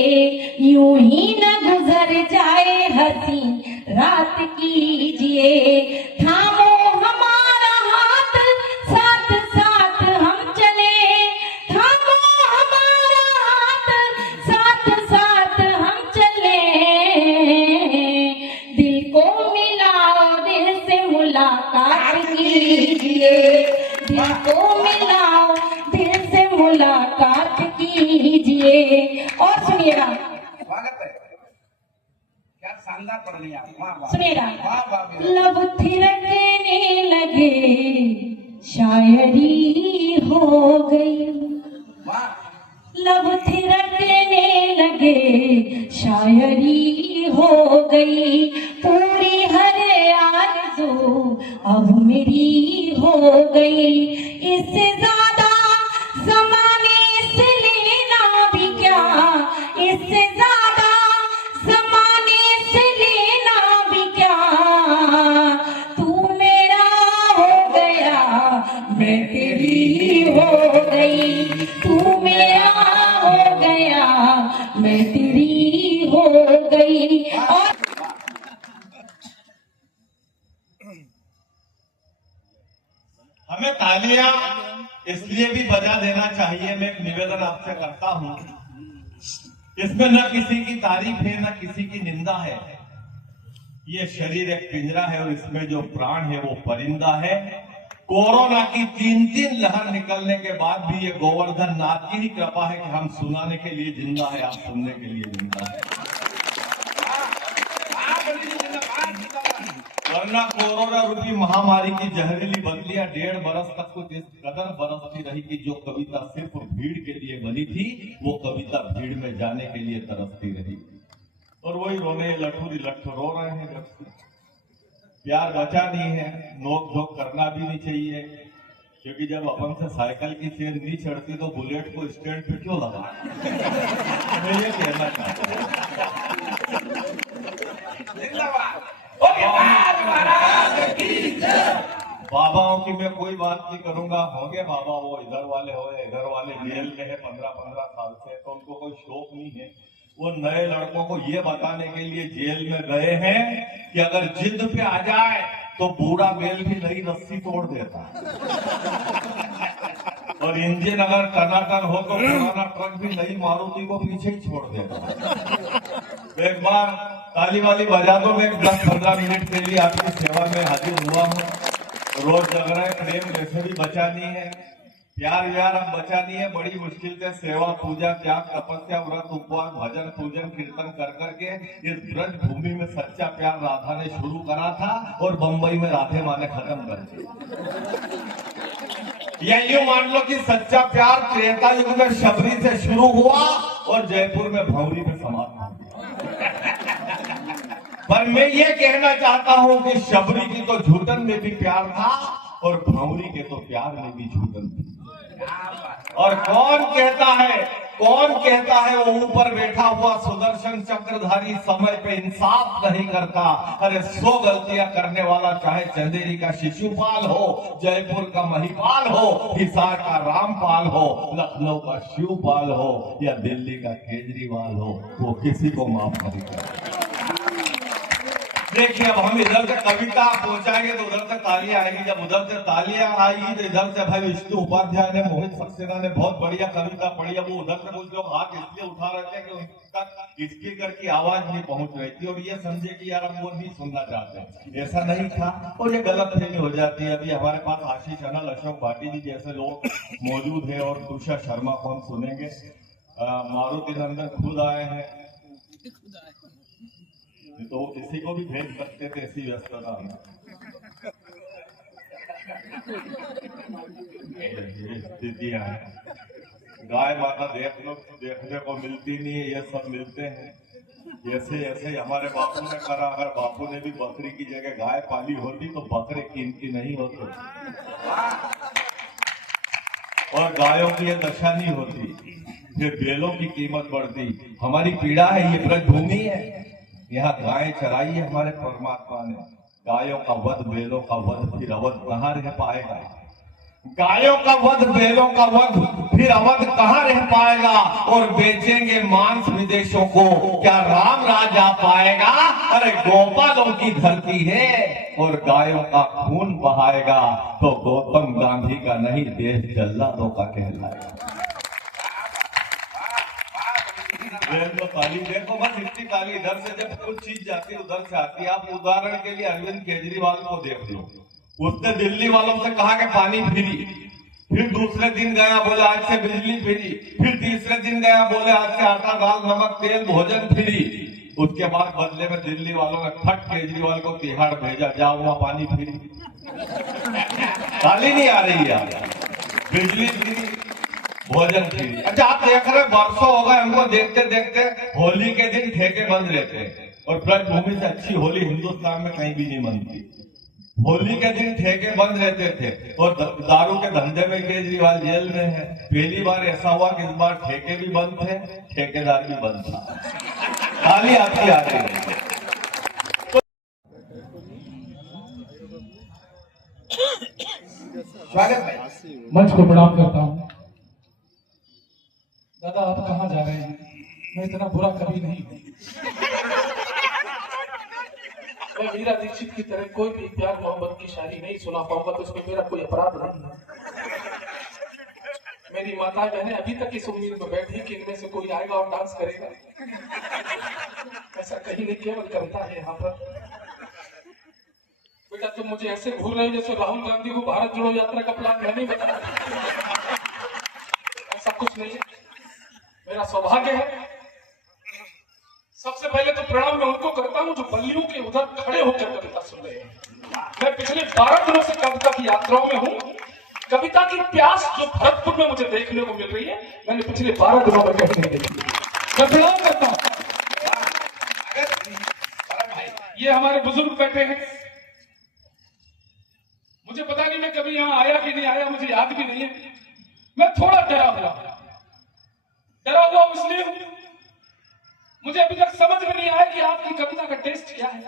यूं ही न गुजर जाए हंसी रात कीजिए, थामो हमारा हाथ साथ साथ हम चले, थामो हमारा हाथ साथ साथ हम चले, दिल को मिलाओ दिल से मुलाकात कीजिए, दिल को मिलाओ दिल से मुलाकात कीजिए। और सुनिएगा, स्वागत है, क्या शानदार पढ़नी आप। सुनिएगा, लब थिरकने लगे शायरी हो गई, लब थिरकने लगे शायरी हो गई, पूरी हर आरज़ू अब मेरी हो गई, इससे ज्यादा ज़माने से लेना भी क्या, इससे ज्यादा ज़माने से लेना भी क्या, तू मेरा हो गया मैं तेरी हो गई, तू मेरा हो गया मैं तेरी हो गई। और हमें तालियां इसलिए भी बजा देना चाहिए, मैं एक निवेदन आपसे करता हूं, इसमें न किसी की तारीफ है न किसी की निंदा है। ये शरीर एक पिंजरा है और इसमें जो प्राण है वो परिंदा है कोरोना की 3 लहर निकलने के बाद भी ये गोवर्धन नाथ की ही कृपा है कि हम सुनाने के लिए जिंदा है, आप सुनने के लिए जिंदा है। वरना कोरोना रूपी महामारी की जहरीली बदलियां 1.5 बरस तक कुछ इस कदर बरसती रही कि जो कविता सिर्फ भीड़ के लिए बनी थी वो कविता भीड़ में जाने के लिए तरसती रही। और वही रोने लठुरी लठ रो रहे हैं जब से। प्यार बचा नहीं है, नोक झोंक करना भी नहीं चाहिए, क्योंकि जब अपन से साइकिल की चेन नहीं चढ़ती तो बुलेट को स्टैंड पे क्यों लगा। मैं ये कहना चाहता बाबाओं की मैं कोई बात नहीं करूंगा। होंगे बाबा, वो इधर वाले हो इधर वाले, जेल में है 15-15 साल से, तो उनको कोई शौक नहीं है। वो नए लड़कों को ये बताने के लिए जेल में गए हैं कि अगर जिद पे आ जाए तो बूढ़ा बैल भी नई रस्सी तोड़ देता है, और इंजन अगर टनाटन हो तो पुराना ट्रक भी नई मारुति को पीछे ही छोड़ देता है। एक बार ताली वाली बजा दो, मैं 10-15 मिनट के लिए आपकी सेवा में हाजिर हुआ हूँ। रोज जग रहे, प्रेम वैसे भी बचा नहीं है, प्यार व्यार अब बचा नहीं है। बड़ी मुश्किल से सेवा पूजा त्याग तपस्या व्रत उपवास भजन पूजन कीर्तन कर करके इस ब्रज भूमि में सच्चा प्यार राधा ने शुरू करा था और बंबई में राधे माँ ने खत्म कर दिया। या यूं मान लो कि सच्चा प्यार त्रेता युग में शबरी से शुरू हुआ और जयपुर में भौरी में समाप्त हो गया। पर मैं ये कहना चाहता हूं कि शबरी की तो झूठन में भी प्यार था और भौरी के तो प्यार में भी झूठन थी। और कौन कहता है वो ऊपर बैठा हुआ सुदर्शन चक्रधारी समय पे इंसाफ नहीं करता। अरे 100 गलतियां करने वाला चाहे चंदेरी का शिशुपाल हो, जयपुर का महिपाल हो, हिसार का रामपाल हो, लखनऊ का शिवपाल हो या दिल्ली का केजरीवाल हो, वो किसी को माफ नहीं करता। देखिए, अब हम इधर से कविता पहुंचाएंगे तो उधर से तालियां आएगी, जब उधर से तालियां आएगी तो इधर से भाई विष्णु उपाध्याय ने, मोहित सक्सेना ने बहुत बढ़िया कविता पढ़ी। अब वो उधर से कुछ लोग हाथ इसलिए उठा रहे थे कि उनका स्पीकर की आवाज नहीं पहुंच रही थी और ये समझे कि यार हम वो नहीं सुनना चाहते। ऐसा नहीं था और ये गलत फहमी हो जाती है। अभी हमारे पास आशीष अनल, अशोक भाटी जी जैसे लोग मौजूद है और तुषा शर्मा को हम सुनेंगे। मारुति नंदन खुद आए हैं, तो किसी को भी भेज सकते थे ऐसी व्यस्तता में। स्थितियां हैं, गाय माता देखने को मिलती नहीं है, ये सब मिलते हैं। जैसे ऐसे हमारे बापू ने करा, अगर बापू ने भी बकरी की जगह गाय पाली होती तो बकरे कीमती नहीं होते और गायों की ये दशा नहीं होती, फिर बैलों की कीमत बढ़ती। हमारी पीड़ा है, ये ब्रज भूमि है, यहाँ गायें चराई है हमारे परमात्मा ने। गायों का वध, बैलों का वध, फिर अवध कहाँ रह पाएगा। गायों का वध, बैलों का वध, फिर अवध कहाँ रह पाएगा। और बेचेंगे मांस विदेशों को, क्या राम राज आ पाएगा। अरे गोपालों की धरती है और गायों का खून बहाएगा तो गौतम गांधी का नहीं, देश जल्लादों का कहलाएगा। तो ताली देखो, बस इतनी ताली इधर से जब कुछ चीज जाती है उधर से आती है। आप उदाहरण के लिए अरविंद केजरीवाल को देख लो, उसने दिल्ली वालों से कहा कि पानी फ्री, फिर दूसरे दिन गया बोले आज से बिजली फ्री, फिर तीसरे दिन गया बोले आज से आटा दाल नमक तेल भोजन फ्री। उसके बाद बदले में दिल्ली वालों ने फट केजरीवाल को तिहाड़ भेजा, जाओ वहां पानी फ्री। ताली नहीं आ रही है, बिजली फ्री, भोजन फ्री। अच्छा, आप देख रहे वर्षों हो गए हमको देखते देखते, होली के दिन ठेके बंद रहते हैं और ब्रज भूमि से अच्छी होली हिंदुस्तान में कहीं भी नहीं मनती। होली के दिन ठेके बंद रहते थे और दारू के धंधे में केजरीवाल जेल में है। पहली बार ऐसा हुआ कि इस बार ठेके भी बंद थे, ठेकेदार भी बंद था। ताली आपकी आ रही है। स्वागत है। मंच को प्रणाम करता हूँ। दादा, आप कहाँ जा रहे हैं? मैं इतना बुरा कभी नहीं हूँ। मैं मीरा दीक्षित की तरह कोई भी प्यार मोहब्बत की शायरी नहीं सुना पाऊंगा तो इसमें मेरा कोई अपराध नहीं है। मेरी माता बहनें अभी तक इस उम्मीद में बैठी कि इनमें से कोई आएगा और डांस करेगा। ऐसा कहीं नहीं, केवल कविता है यहाँ पर। बेटा तुम मुझे ऐसे घूर रहे हो जैसे राहुल गांधी को भारत जोड़ो यात्रा का प्लान मैं नहीं बताया। ऐसा कुछ नहीं है, मेरा सौभाग्य है। सबसे पहले तो प्रणाम मैं उनको करता हूं जो बल्लियों के उधर खड़े होकर कविता सुन रहे हैं। मैं पिछले 12 दिनों से कविता की यात्राओं में हूं। कविता की प्यास जो भरतपुर में मुझे देखने को मिल रही है, मैंने पिछले 12 दिनों में कहीं नहीं देखी। मैं प्रणाम करता हूं। ये हमारे बुजुर्ग बैठे हैं, मुझे पता नहीं मैं कभी यहां आया कि नहीं आया, मुझे याद भी नहीं है। मैं थोड़ा डरा हुआ इसलिए हूं, मुझे अभी तक समझ में नहीं आया कि आपकी कविता का टेस्ट क्या है।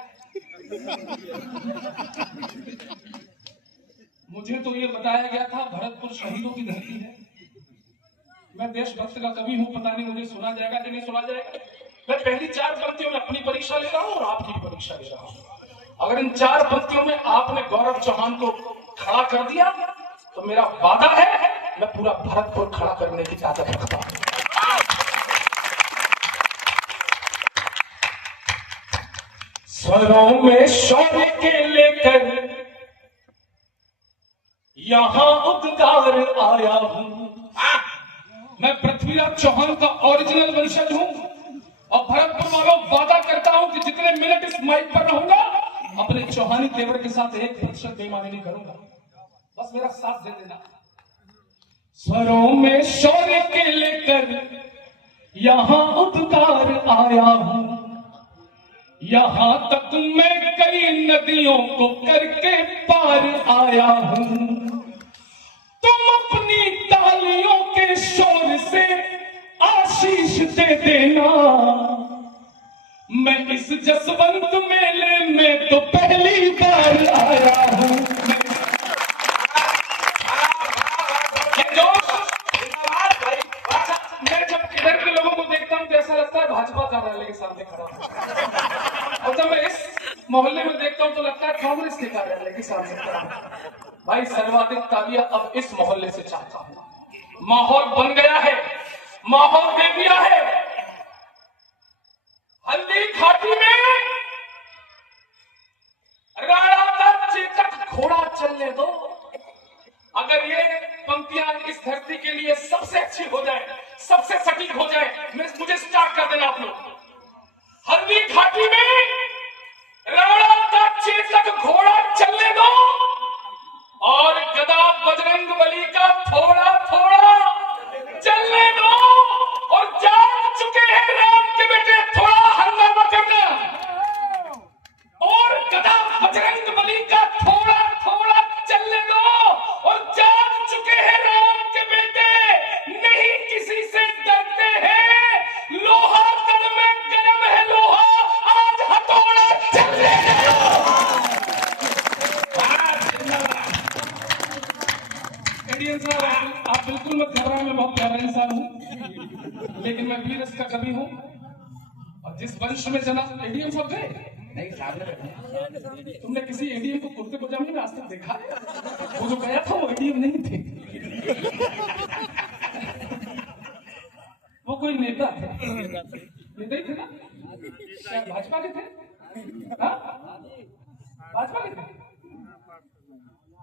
मुझे तो ये बताया गया था भरतपुर शहीदों की धरती है। मैं देशभक्त का कवि हूं, पता नहीं मुझे सुना जाएगा कि नहीं सुना जाएगा। मैं पहली 4 पंक्तियों में अपनी परीक्षा ले रहा हूं और आपकी भी परीक्षा ले रहा हूं। अगर इन 4 पंक्तियों में आपने गौरव चौहान को खड़ा कर दिया तो मेरा वादा है मैं पूरा भरतपुर खड़ा करने की ताकत रखता हूं। स्वरों में शौर्य के लेकर यहां उद्गार आया हूं। मैं पृथ्वीराज चौहान का ओरिजिनल वंशज हूं और भरतपुर वालों वादा करता हूं कि जितने मिनट इस माइक पर रहूंगा अपने चौहानी तेवर के साथ 1% बेईमानी नहीं करूंगा। बस मेरा साथ दे देना। स्वरों में शौर्य के लेकर यहां उद्गार आया हूं। यहां तक मैं कई नदियों को करके पार आया हूं। तुम अपनी तालियों के शोर से आशीष दे देना। मैं इस जसवंत मेले में तो पहली बार आया हूं। मैं जब इधर के लोगों को देखता हूं तो ऐसा लगता है भाजपा कार्यालय के सामने खड़ा हूं, और जब मैं इस मोहल्ले में देखता हूं तो लगता है कांग्रेस के कार्यालय के सामने खड़ा हूं। भाई सर्वाधिक तालियां अब इस मोहल्ले से चाहता हूं। माहौल बन गया है, माहौल दे दिया है। हल्दी घाटी में राणा का चेतक घोड़ा चलने दो। अगर ये पंक्तियां इस धरती के लिए सबसे अच्छी हो जाए, सबसे सटीक हो जाए, मुझे स्टार्ट कर देना आप लोग। हल्दी घाटी में राणा का चेतक घोड़ा चलने दो और गदा बजरंग बली का थोड़ा थोड़ा चलने दो। और जान चुके हैं राम के बेटे, थोड़ा हंगामा करना। और गदा बजरंग बली का थोड़ा थोड़ा चलने दो। और जान चुके हैं राम के बेटे, नहीं किसी से डरते हैं। लोहा तन में गर्म है लोहा, आज हथौड़ा चलने दो। साहब आप बिल्कुल मत घबरा, मैं बहुत प्यारा इंसान हूँ, लेकिन मैं वीर रस का कवि हूँ। और जिस वंश में जना एडीएम सब गए नहीं, सामने तुमने किसी एडीएम को कुर्ते पजामे में आज तक देखा है? वो जो गया था वो एडीएम नहीं थे, वो कोई नेता थे। नेता ही थे ना? क्या भाजपा के थे? भाजपा के थे?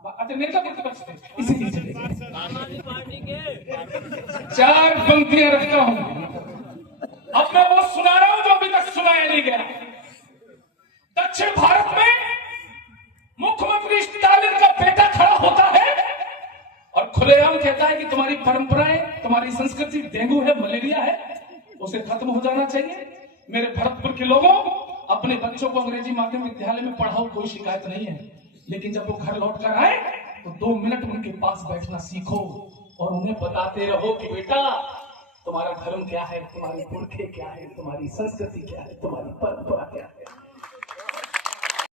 अच्छा, नेता कितने बचते इसीलिए चले। 4 पंक्तियां रखता हूं, अब मैं वो सुना रहा हूं जो अभी तक सुनाया नहीं गया। दक्षिण भारत में मुख्यमंत्री स्टालिन का बेटा खड़ा होता है और खुलेआम कहता है कि तुम्हारी परंपराएं, तुम्हारी संस्कृति डेंगू है, मलेरिया है, उसे खत्म हो जाना चाहिए। मेरे भरतपुर के लोगों, अपने बच्चों को अंग्रेजी माध्यम विद्यालय में पढ़ाओ, कोई शिकायत नहीं है, लेकिन जब वो घर लौट कर आए तो 2 मिनट उनके पास बैठना सीखो और उन्हें बताते रहो कि बेटा तुम्हारा धर्म क्या है, तुम्हारी पुरखे क्या है, तुम्हारी संस्कृति क्या है, तुम्हारी परंपरा क्या है।